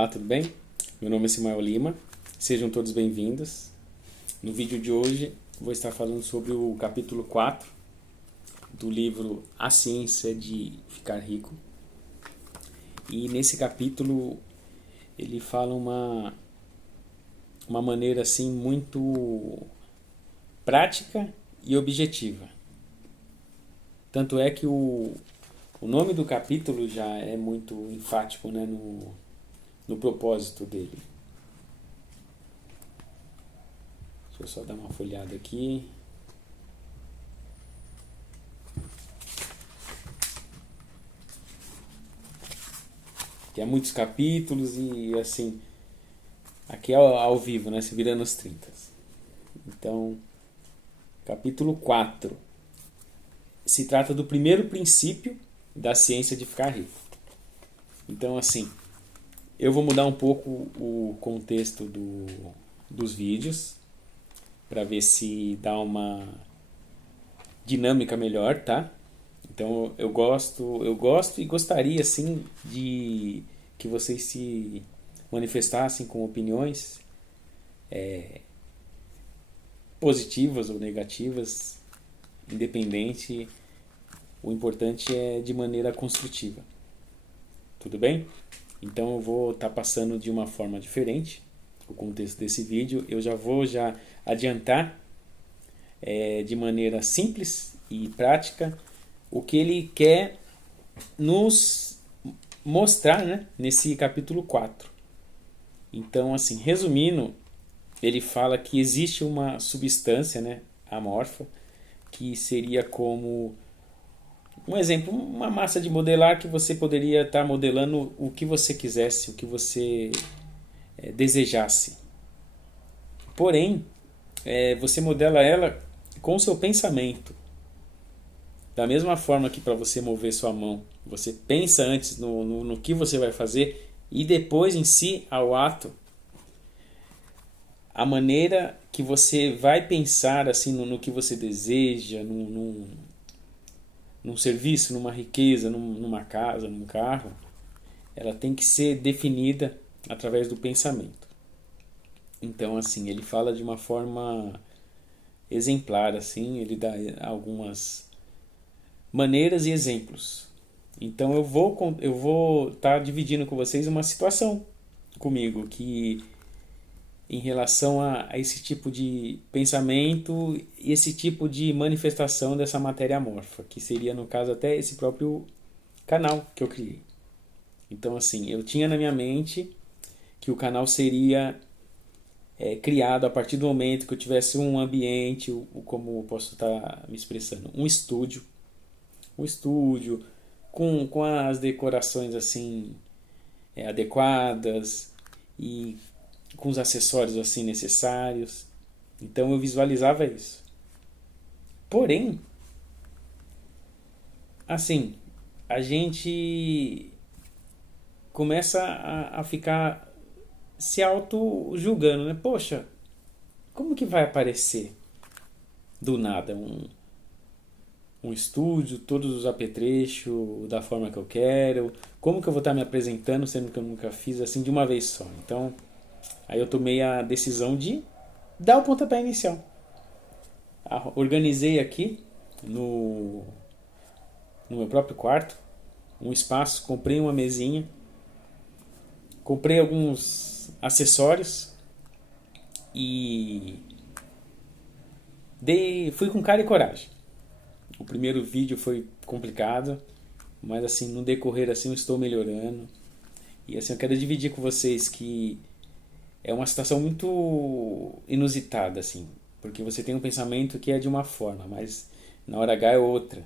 Olá, tudo bem? Meu nome é Samuel Lima, sejam todos bem-vindos. No vídeo de hoje vou estar falando sobre o capítulo 4 do livro A Ciência de Ficar Rico. E nesse capítulo ele fala uma maneira assim muito prática e objetiva. Tanto é que o nome do capítulo já é muito enfático, né, no propósito dele. Deixa eu só dar uma folhada aqui. Que há muitos capítulos e assim, aqui é ao vivo, né, se vira nos 30. Então, capítulo 4 se trata do primeiro princípio da ciência de ficar rico. Então, assim, eu vou mudar um pouco o contexto dos vídeos para ver se dá uma dinâmica melhor, tá? Então eu gosto e gostaria assim de que vocês se manifestassem com opiniões positivas ou negativas, independente. O importante é de maneira construtiva. Tudo bem? Então eu vou estar passando de uma forma diferente o contexto desse vídeo. Eu já vou adiantar de maneira simples e prática o que ele quer nos mostrar, né, nesse capítulo 4. Então, assim, resumindo, ele fala que existe uma substância, né, amorfa, que seria como um exemplo, uma massa de modelar que você poderia estar modelando o que você quisesse, o que você desejasse. Porém, você modela ela com o seu pensamento. Da mesma forma que para você mover sua mão, você pensa antes no que você vai fazer e depois em si, ao ato, a maneira que você vai pensar assim no que você deseja, num serviço, numa riqueza, numa casa, num carro, ela tem que ser definida através do pensamento. Então, assim, ele fala de uma forma exemplar, assim, ele dá algumas maneiras e exemplos. Então eu vou estar dividindo com vocês uma situação comigo que em relação a esse tipo de pensamento e esse tipo de manifestação dessa matéria amorfa, que seria no caso até esse próprio canal que eu criei. Então assim, eu tinha na minha mente que o canal seria criado a partir do momento que eu tivesse um ambiente, como eu posso estar me expressando, um estúdio com as decorações assim adequadas e com os acessórios assim necessários. Então eu visualizava isso. Porém, assim, a gente começa a ficar se auto-julgando, né? Poxa, como que vai aparecer do nada um estúdio, todos os apetrechos da forma que eu quero? Como que eu vou estar me apresentando, sendo que eu nunca fiz assim de uma vez só? Então, aí eu tomei a decisão de dar o pontapé inicial. Organizei aqui no meu próprio quarto um espaço, comprei uma mesinha, comprei alguns acessórios e fui com cara e coragem. O primeiro vídeo foi complicado, mas assim, no decorrer assim eu estou melhorando. E assim, eu quero dividir com vocês que é uma situação muito inusitada, assim, porque você tem um pensamento que é de uma forma, mas na hora H é outra.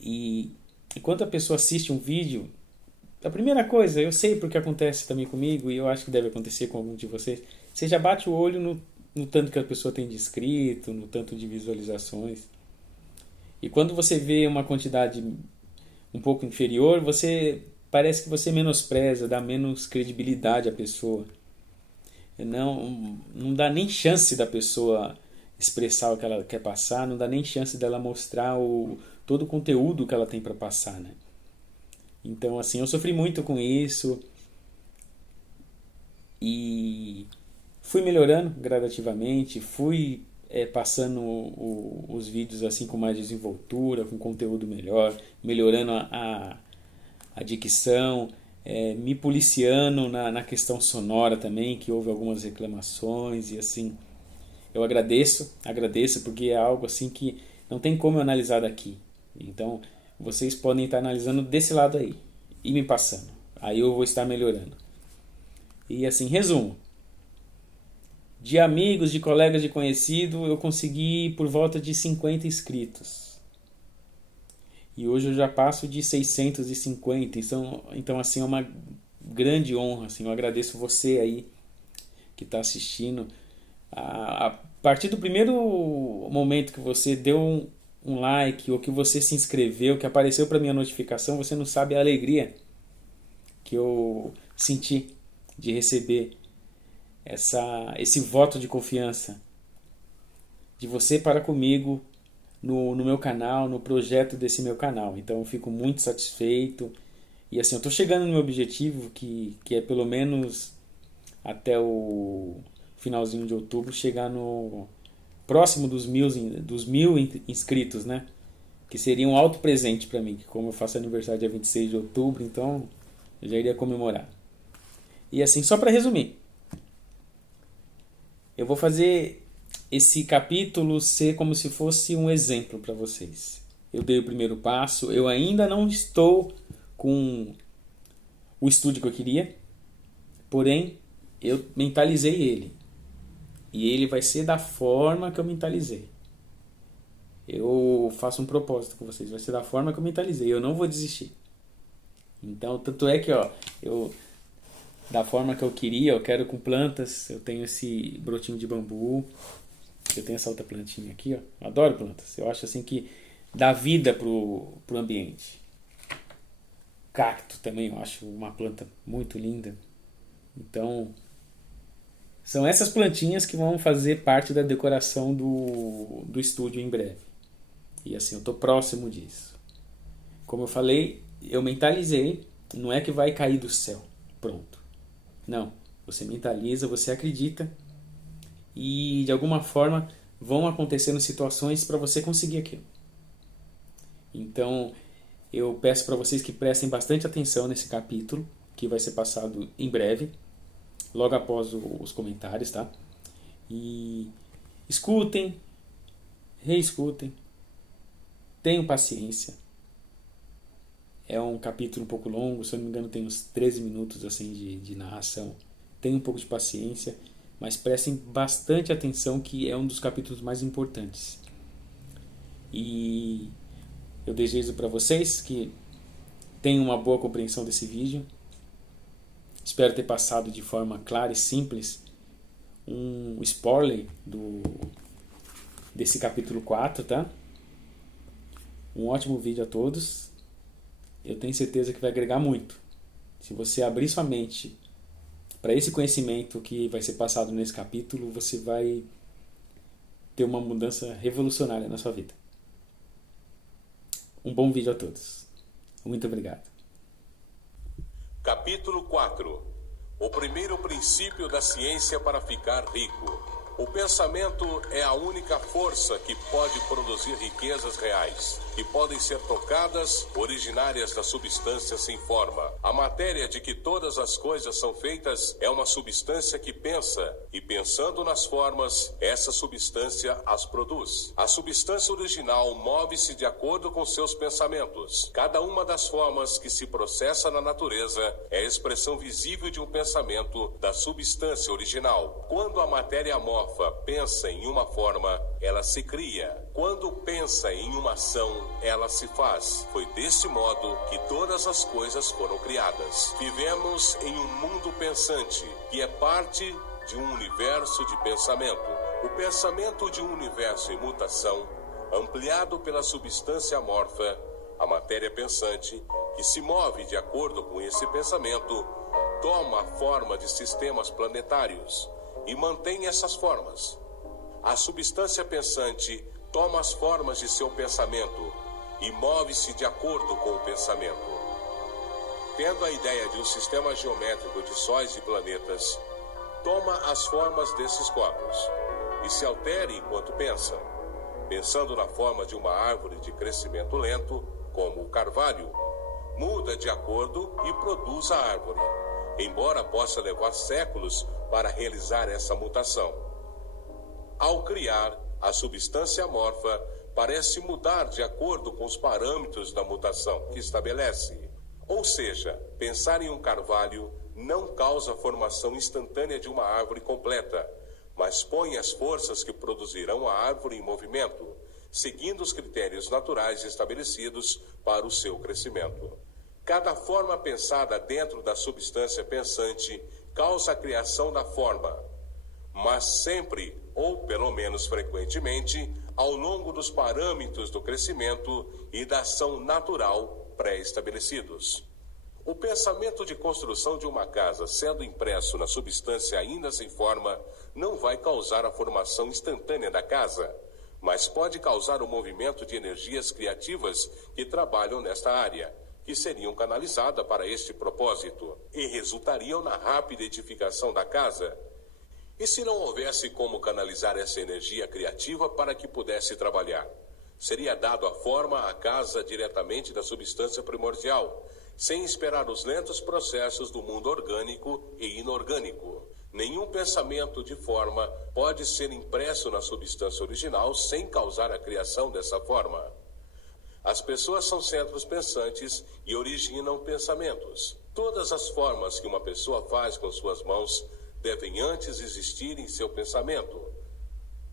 E enquanto a pessoa assiste um vídeo, a primeira coisa, eu sei porque acontece também comigo e eu acho que deve acontecer com algum de vocês, você já bate o olho no tanto que a pessoa tem de inscrito, no tanto de visualizações. E quando você vê uma quantidade um pouco inferior, parece que você menospreza, dá menos credibilidade à pessoa. Não dá nem chance da pessoa expressar o que ela quer passar, não dá nem chance dela mostrar todo o conteúdo que ela tem para passar, né? Então, assim, eu sofri muito com isso e fui melhorando gradativamente, fui passando os vídeos assim com mais desenvoltura, com conteúdo melhor, melhorando a dicção, me policiando na questão sonora também, que houve algumas reclamações e assim, eu agradeço porque é algo assim que não tem como eu analisar daqui. Então, vocês podem estar analisando desse lado aí e me passando. Aí eu vou estar melhorando. E assim, resumo. De amigos, de colegas, de conhecido, eu consegui por volta de 50 inscritos. E hoje eu já passo de 650. Então assim, é uma grande honra. Assim, eu agradeço você aí que está assistindo. A partir do primeiro momento que você deu um like ou que você se inscreveu, que apareceu para minha notificação, você não sabe a alegria que eu senti de receber esse voto de confiança de você para comigo no meu canal, no projeto desse meu canal. Então eu fico muito satisfeito e assim, eu estou chegando no meu objetivo que é pelo menos até o finalzinho de outubro chegar no próximo dos mil inscritos, né? Que seria um alto presente para mim, que como eu faço aniversário dia 26 de outubro, então eu já iria comemorar. E assim, só para resumir, eu vou fazer esse capítulo ser como se fosse um exemplo para vocês. Eu dei o primeiro passo, eu ainda não estou com o estúdio que eu queria, porém eu mentalizei ele. E ele vai ser da forma que eu mentalizei. Eu faço um propósito com vocês, vai ser da forma que eu mentalizei, eu não vou desistir. Então, tanto é que, da forma que eu queria, eu quero com plantas, eu tenho esse brotinho de bambu, eu tenho essa outra plantinha aqui, eu adoro plantas, eu acho assim que dá vida pro ambiente. Cacto também, eu acho uma planta muito linda. Então, são essas plantinhas que vão fazer parte da decoração do estúdio em breve. E assim, eu estou próximo disso. Como eu falei, eu mentalizei, não é que vai cair do céu, pronto. Não, você mentaliza, você acredita e de alguma forma vão acontecendo situações para você conseguir aquilo. Então, eu peço para vocês que prestem bastante atenção nesse capítulo, que vai ser passado em breve, logo após os comentários, tá? E escutem, reescutem, tenham paciência. É um capítulo um pouco longo, se eu não me engano tem uns 13 minutos assim de narração. Tenham um pouco de paciência, mas prestem bastante atenção que é um dos capítulos mais importantes. E eu desejo para vocês que tenham uma boa compreensão desse vídeo. Espero ter passado de forma clara e simples um spoiler desse capítulo 4, tá? Um ótimo vídeo a todos. Eu tenho certeza que vai agregar muito. Se você abrir sua mente para esse conhecimento que vai ser passado nesse capítulo, você vai ter uma mudança revolucionária na sua vida. Um bom vídeo a todos. Muito obrigado. Capítulo 4. O primeiro princípio da ciência para ficar rico. O pensamento é a única força que pode produzir riquezas reais, que podem ser tocadas, originárias da substância sem forma. A matéria de que todas as coisas são feitas é uma substância que pensa, e pensando nas formas, essa substância as produz. A substância original move-se de acordo com seus pensamentos. Cada uma das formas que se processa na natureza é a expressão visível de um pensamento da substância original. Quando a matéria amorfa pensa em uma forma, ela se cria. Quando pensa em uma ação, ela se faz. Foi deste modo que todas as coisas foram criadas. Vivemos em um mundo pensante, que é parte de um universo de pensamento. O pensamento de um universo em mutação, ampliado pela substância amorfa, a matéria pensante, que se move de acordo com esse pensamento, toma a forma de sistemas planetários e mantém essas formas. A substância pensante toma as formas de seu pensamento e move-se de acordo com o pensamento. tendo a ideia de um sistema geométrico de sóis e planetas, toma as formas desses corpos e se altera enquanto pensa. Pensando na forma de uma árvore de crescimento lento, como o carvalho, muda de acordo e produz a árvore, embora possa levar séculos para realizar essa mutação. Ao criar, a substância amorfa parece mudar de acordo com os parâmetros da mutação que estabelece. Ou seja, pensar em um carvalho não causa a formação instantânea de uma árvore completa, mas põe as forças que produzirão a árvore em movimento, seguindo os critérios naturais estabelecidos para o seu crescimento. Cada forma pensada dentro da substância pensante causa a criação da forma, mas sempre, ou pelo menos frequentemente, ao longo dos parâmetros do crescimento e da ação natural pré-estabelecidos. O pensamento de construção de uma casa sendo impresso na substância ainda sem forma não vai causar a formação instantânea da casa, mas pode causar o movimento de energias criativas que trabalham nesta área, que seriam canalizadas para este propósito e resultariam na rápida edificação da casa. E se não houvesse como canalizar essa energia criativa para que pudesse trabalhar? Seria dado a forma à casa diretamente da substância primordial, sem esperar os lentos processos do mundo orgânico e inorgânico. Nenhum pensamento de forma pode ser impresso na substância original sem causar a criação dessa forma. As pessoas são centros pensantes e originam pensamentos. Todas as formas que uma pessoa faz com suas mãos devem antes existir em seu pensamento.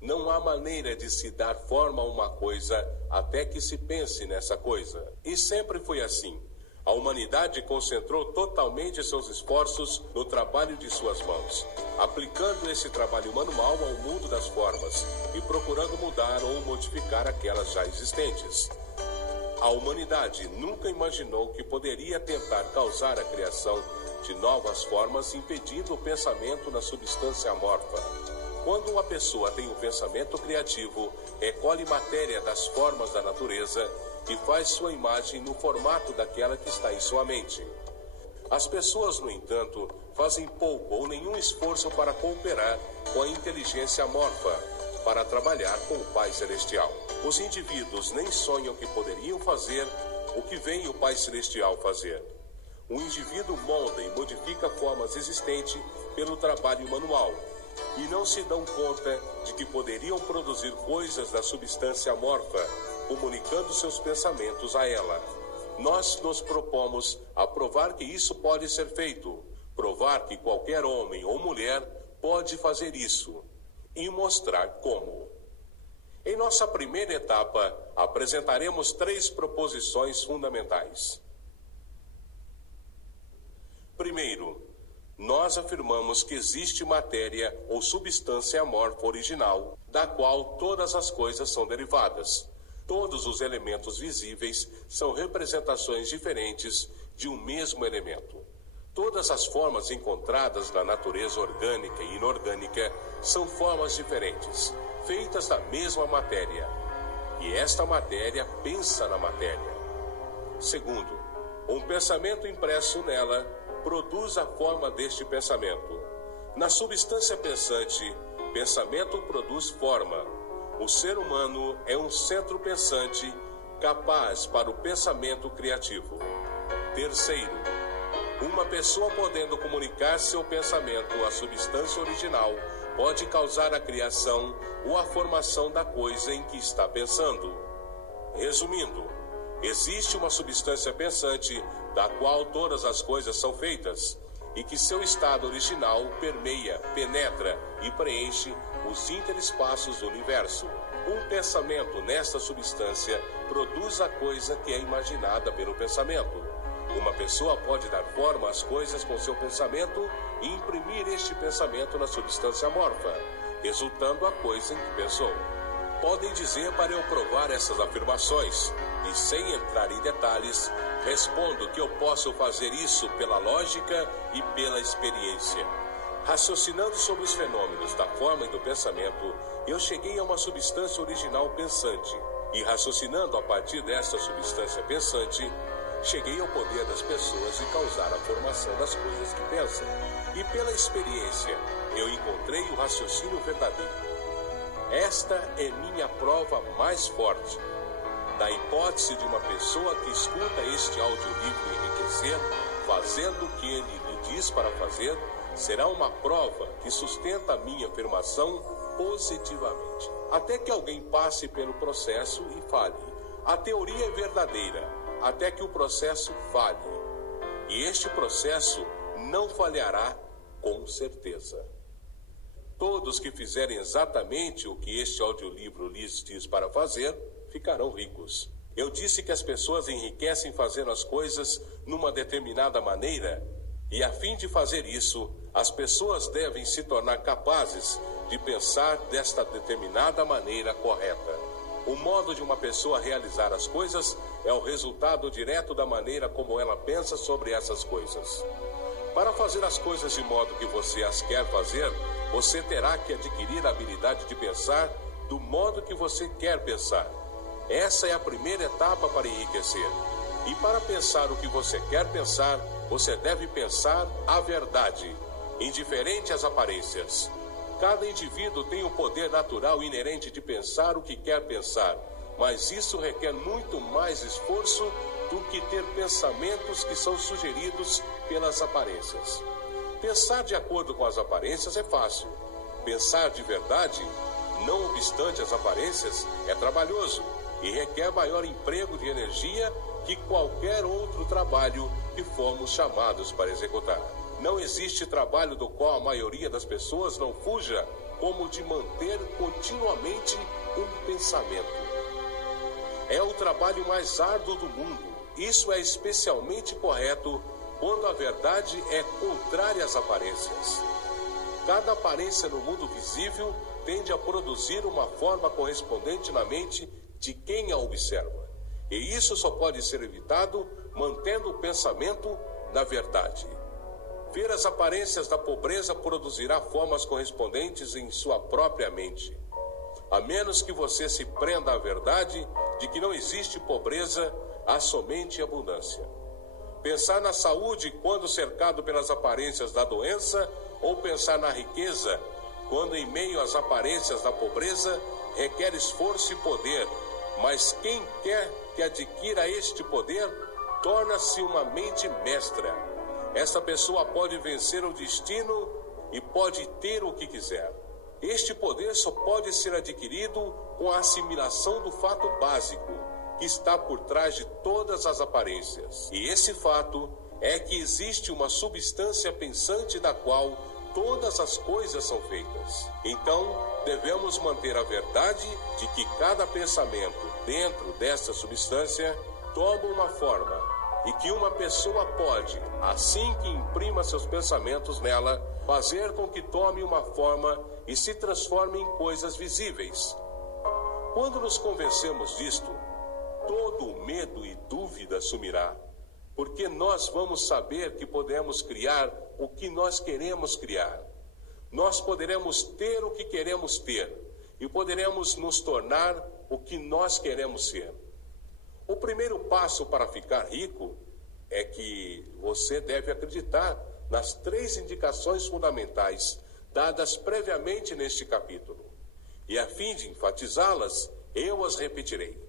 Não há maneira de se dar forma a uma coisa até que se pense nessa coisa. E sempre foi assim. A humanidade concentrou totalmente seus esforços no trabalho de suas mãos, aplicando esse trabalho manual ao mundo das formas e procurando mudar ou modificar aquelas já existentes. A humanidade nunca imaginou que poderia tentar causar a criação de novas formas impedindo o pensamento na substância amorfa. Quando uma pessoa tem um pensamento criativo, recolhe matéria das formas da natureza e faz sua imagem no formato daquela que está em sua mente. As pessoas, no entanto, fazem pouco ou nenhum esforço para cooperar com a inteligência amorfa, para trabalhar com o Pai Celestial. Os indivíduos nem sonham que poderiam fazer o que vem o Pai Celestial fazer. O indivíduo molda e modifica formas existentes pelo trabalho manual, e não se dão conta de que poderiam produzir coisas da substância amorfa, comunicando seus pensamentos a ela. Nós nos propomos a provar que isso pode ser feito, provar que qualquer homem ou mulher pode fazer isso, e mostrar como. Em nossa primeira etapa, apresentaremos 3 proposições fundamentais. Primeiro, nós afirmamos que existe matéria ou substância amorfa original, da qual todas as coisas são derivadas. Todos os elementos visíveis são representações diferentes de um mesmo elemento. Todas as formas encontradas na natureza orgânica e inorgânica são formas diferentes, feitas da mesma matéria. E esta matéria pensa na matéria. Segundo, um pensamento impresso nela produz a forma deste pensamento. Na substância pensante, pensamento produz forma. O ser humano é um centro pensante capaz para o pensamento criativo. Terceiro, uma pessoa podendo comunicar seu pensamento à substância original pode causar a criação ou a formação da coisa em que está pensando. Resumindo, existe uma substância pensante da qual todas as coisas são feitas e que seu estado original permeia, penetra e preenche os interespaços do universo. Um pensamento nesta substância produz a coisa que é imaginada pelo pensamento. Uma pessoa pode dar forma às coisas com seu pensamento e imprimir este pensamento na substância amorfa, resultando a coisa em que pensou. Podem dizer para eu provar essas afirmações, e sem entrar em detalhes, respondo que eu posso fazer isso pela lógica e pela experiência. Raciocinando sobre os fenômenos da forma e do pensamento, eu cheguei a uma substância original pensante, e raciocinando a partir dessa substância pensante, cheguei ao poder das pessoas de causar a formação das coisas que pensam. E pela experiência, eu encontrei o raciocínio verdadeiro. Esta é minha prova mais forte. Da hipótese de uma pessoa que escuta este audiolivro enriquecer, fazendo o que ele lhe diz para fazer, será uma prova que sustenta a minha afirmação positivamente. Até que alguém passe pelo processo e fale. A teoria é verdadeira, até que o processo falhe. E este processo não falhará com certeza. Todos que fizerem exatamente o que este audiolivro lhes diz para fazer, ficarão ricos. Eu disse que as pessoas enriquecem fazendo as coisas numa determinada maneira, e a fim de fazer isso, as pessoas devem se tornar capazes de pensar desta determinada maneira correta. O modo de uma pessoa realizar as coisas é o resultado direto da maneira como ela pensa sobre essas coisas. Para fazer as coisas de modo que você as quer fazer, você terá que adquirir a habilidade de pensar do modo que você quer pensar. Essa é a primeira etapa para enriquecer. E para pensar o que você quer pensar, você deve pensar a verdade, indiferente às aparências. Cada indivíduo tem o poder natural inerente de pensar o que quer pensar, mas isso requer muito mais esforço do que ter pensamentos que são sugeridos pelas aparências. Pensar de acordo com as aparências é fácil. Pensar de verdade, não obstante as aparências, é trabalhoso e requer maior emprego de energia que qualquer outro trabalho que fomos chamados para executar. Não existe trabalho do qual a maioria das pessoas não fuja, como o de manter continuamente um pensamento. É o trabalho mais árduo do mundo. Isso é especialmente correto quando a verdade é contrária às aparências. Cada aparência no mundo visível tende a produzir uma forma correspondente na mente de quem a observa. E isso só pode ser evitado mantendo o pensamento na verdade. Ver as aparências da pobreza produzirá formas correspondentes em sua própria mente. A menos que você se prenda à verdade de que não existe pobreza, há somente abundância. Pensar na saúde quando cercado pelas aparências da doença, ou pensar na riqueza quando em meio às aparências da pobreza, requer esforço e poder, mas quem quer que adquira este poder, torna-se uma mente mestra. Essa pessoa pode vencer o destino e pode ter o que quiser. Este poder só pode ser adquirido com a assimilação do fato básico, que está por trás de todas as aparências. E esse fato é que existe uma substância pensante da qual todas as coisas são feitas. Então, devemos manter a verdade de que cada pensamento dentro dessa substância toma uma forma, e que uma pessoa pode, assim que imprima seus pensamentos nela, fazer com que tome uma forma e se transforme em coisas visíveis. Quando nos convencemos disto, todo o medo e dúvida sumirá, porque nós vamos saber que podemos criar o que nós queremos criar. Nós poderemos ter o que queremos ter e poderemos nos tornar o que nós queremos ser. O primeiro passo para ficar rico é que você deve acreditar nas 3 indicações fundamentais dadas previamente neste capítulo. E a fim de enfatizá-las, eu as repetirei.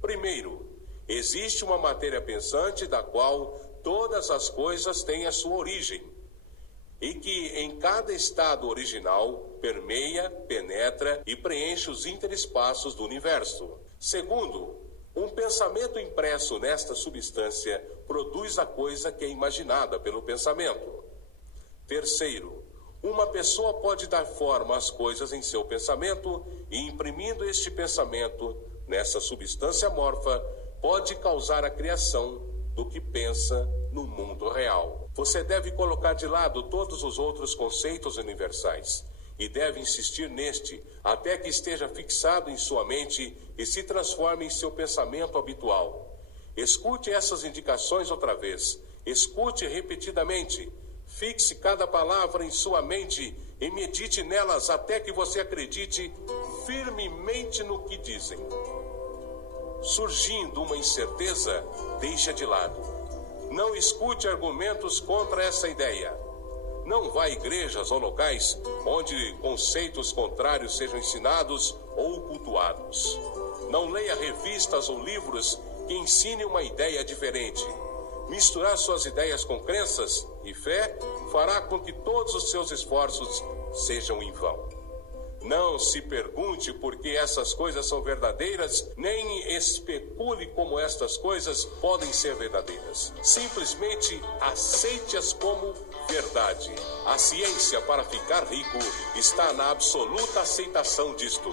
Primeiro, existe uma matéria pensante da qual todas as coisas têm a sua origem, e que em cada estado original permeia, penetra e preenche os interespaços do universo. Segundo, um pensamento impresso nesta substância produz a coisa que é imaginada pelo pensamento. Terceiro, uma pessoa pode dar forma às coisas em seu pensamento e, imprimindo este pensamento nessa substância amorfa, pode causar a criação do que pensa no mundo real. Você deve colocar de lado todos os outros conceitos universais e deve insistir neste até que esteja fixado em sua mente e se transforme em seu pensamento habitual. Escute essas indicações outra vez. Escute repetidamente. Fixe cada palavra em sua mente e medite nelas até que você acredite firmemente no que dizem. Surgindo uma incerteza, deixa de lado. Não escute argumentos contra essa ideia. Não vá a igrejas ou locais onde conceitos contrários sejam ensinados ou cultuados. Não leia revistas ou livros que ensinem uma ideia diferente. Misturar suas ideias com crenças e fé fará com que todos os seus esforços sejam em vão. Não se pergunte por que essas coisas são verdadeiras, nem especule como estas coisas podem ser verdadeiras. Simplesmente aceite-as como verdade. A ciência para ficar rico está na absoluta aceitação disto.